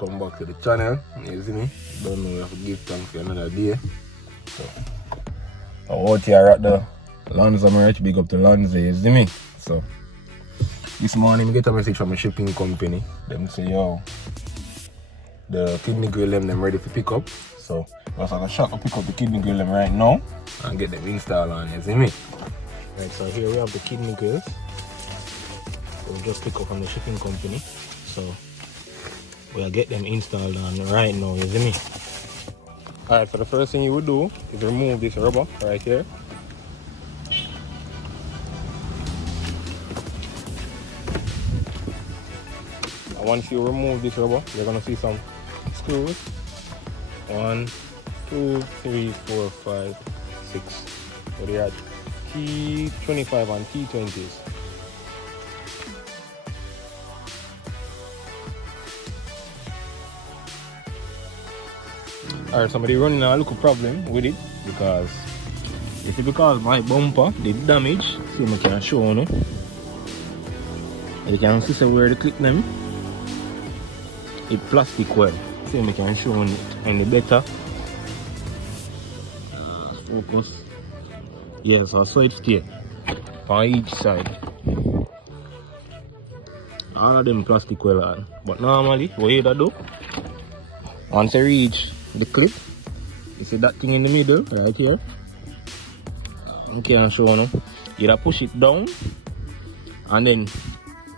welcome back to the channel. You see me? Don't know, we have to give thanks for another day. So I'm out here at the Lanza merch, big up to Lanza, you see me? So this morning I get a message from a shipping company. Them say, yo, the kidney grill them ready for pick up. So I was like a shop to pick up the kidney grill them right now and get them installed on, you see me? Right, so here we have the kidney grill. We'll just pick up from the shipping company. So we'll get them installed on right now, you see me? Alright, so the first thing you would do is remove this rubber right here. And once you remove this rubber, you're gonna see some screws. 1, 2, 3, 4, 5, 6. So they are T25 and T20s. Alright, somebody running a little problem with it because my bumper did damage. See, I can show you. You can see where the clip them. It plastic well. See, I can show you any better. Focus. Yes, I saw it stay on each side. All of them plastic well on. But normally, what you do, once I reach the clip, you see that thing in the middle right here. Okay, I'm showing you. You push it down and then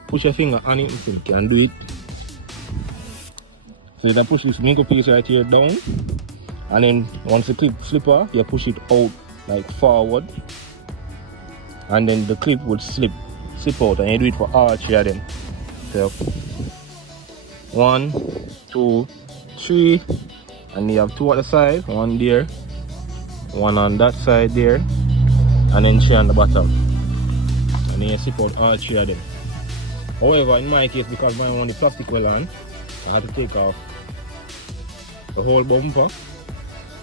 push your finger on it so you can do it. So you push this middle piece right here down, and then once the clip slip off, you push it out like forward, and then the clip would slip out, and you do it for all three of them. So 1, 2, 3. And you have 2 at the side, 1 there, 1 on that side there, and then 3 on the bottom. And then you zip out all 3 of them. However, in my case, because mine on the plastic well on, I have to take off the whole bumper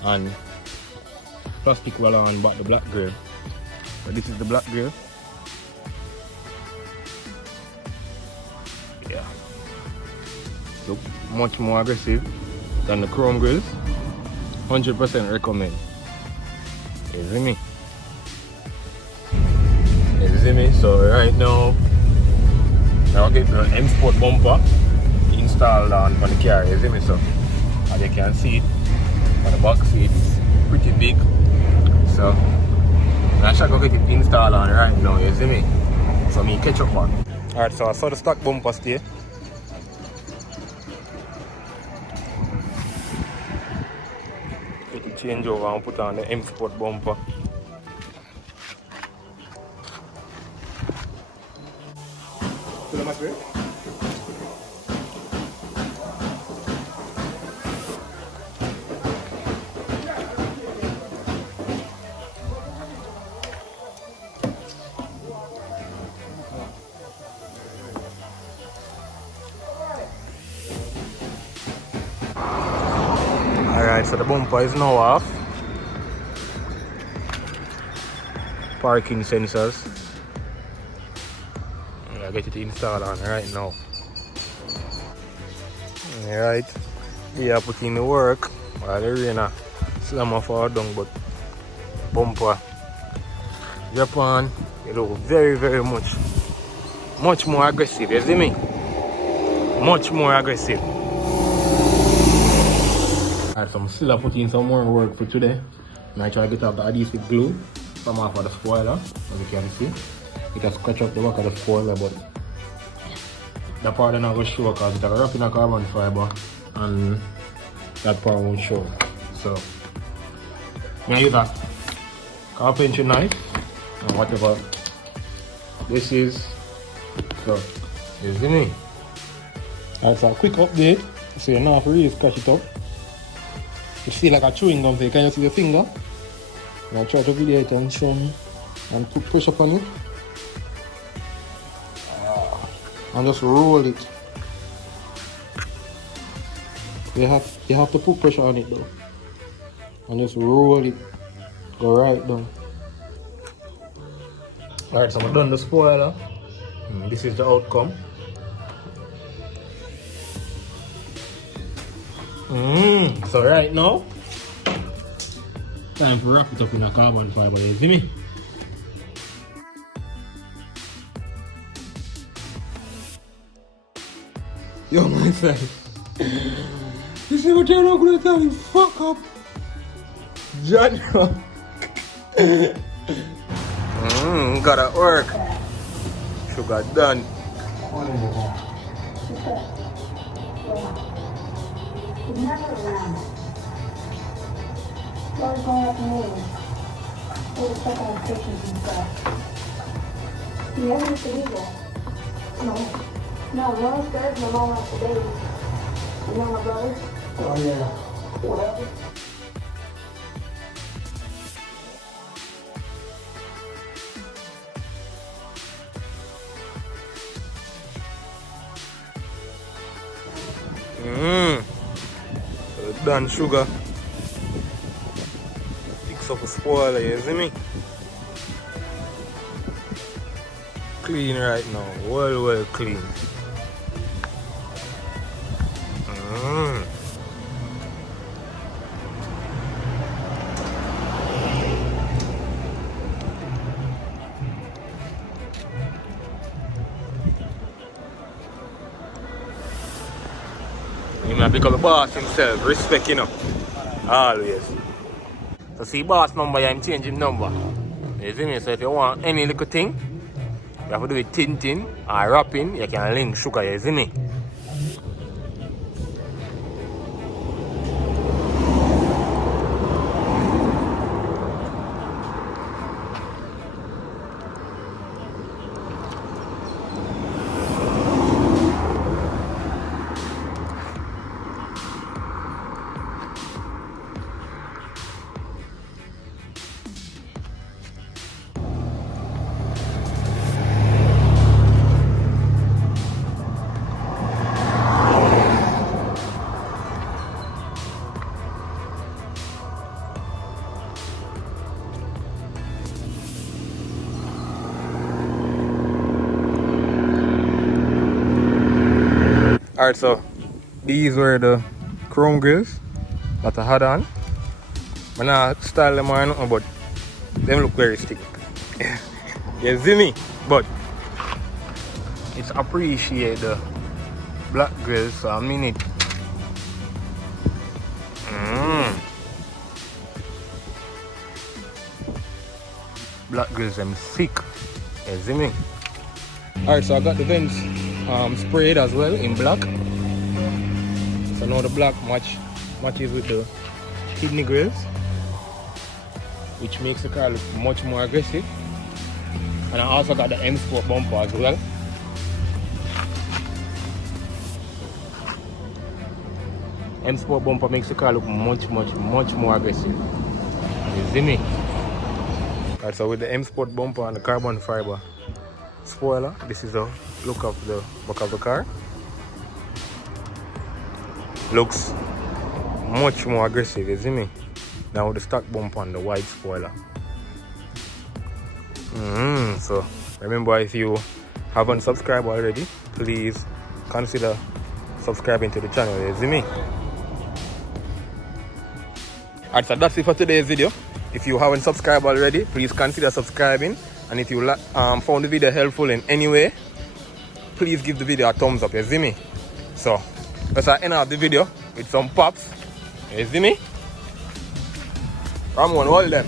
and plastic well on but the black grill. So this is the black grill. Yeah. Look much more aggressive than the chrome grills. 100% recommend. You see me? You see me? So right now I'll get the M Sport bumper installed on the car, you see me? So as you can see it on the back seat, it's pretty big. So I shall go get it installed on right now, you see me? So me catch up on. Alright, so I saw the stock bumper stay. Change over and put on the M Sport bumper. Alright, so the bumper is now off. Parking sensors. I'll get it installed on right now. Alright, we are putting the work while the rain slam off our down, but bumper Japan, you look very much more aggressive, you see me? Much more aggressive. Alright, so I'm still putting some more work for today. And I try to get off the adhesive glue from off of the spoiler, as you can see. It has scratched up the back of the spoiler, but that part is not going to show because it's wrapped in a carbon fiber and that part won't show. So I'm going to use a carpentry knife and whatever this is. So you see me? Alright, so a quick update. So you know if you really scratch it up, it feels like a chewing gum, so you can just see your finger. And I try to video it and show me and put pressure on it. And just roll it. You have to put pressure on it though. And just roll it. Go right down. Alright, so I'm done the spoiler. This is the outcome. So right now, time to wrap it up in a carbon fiber, you see me? Yo, my friend. You see what you're not gonna tell me? Fuck up. John. Gotta work. Sugar done. No, no, there's no more after days. You know my brother? Oh yeah. Whatever. Done sugar. Fix up a spoiler, you see me? Clean right now, well clean. You might become the boss himself, respect, you know. Always. So see boss number, I'm changing number. You see me? So if you want any little thing, you have to do it tin or wrapping, you can link sugar, you see me? Alright, so these were the chrome grills that I had on. I'm not style them or nothing, but them look very sticky. You see me? But it's appreciate the black grills, so I mean it. Black grills, them sick. You see me? Alright, so I got the vents sprayed as well in black. So now the black matches with the kidney grills, which makes the car look much more aggressive. And I also got the M Sport bumper as well. M Sport bumper makes the car look much more aggressive. You see me? Alright, so with the M Sport bumper and the carbon fiber spoiler, this is a look of the back of the car. Looks much more aggressive, you see me? Now with the stock bumper and the wide spoiler. So remember, if you haven't subscribed already, please consider subscribing to the channel, you see me? Alright, so that's it for today's video. If you haven't subscribed already, please consider subscribing. And if you found the video helpful in any way, please give the video a thumbs up, you see me? So let's end off the video with some pops, you see me? Ramon, hold them.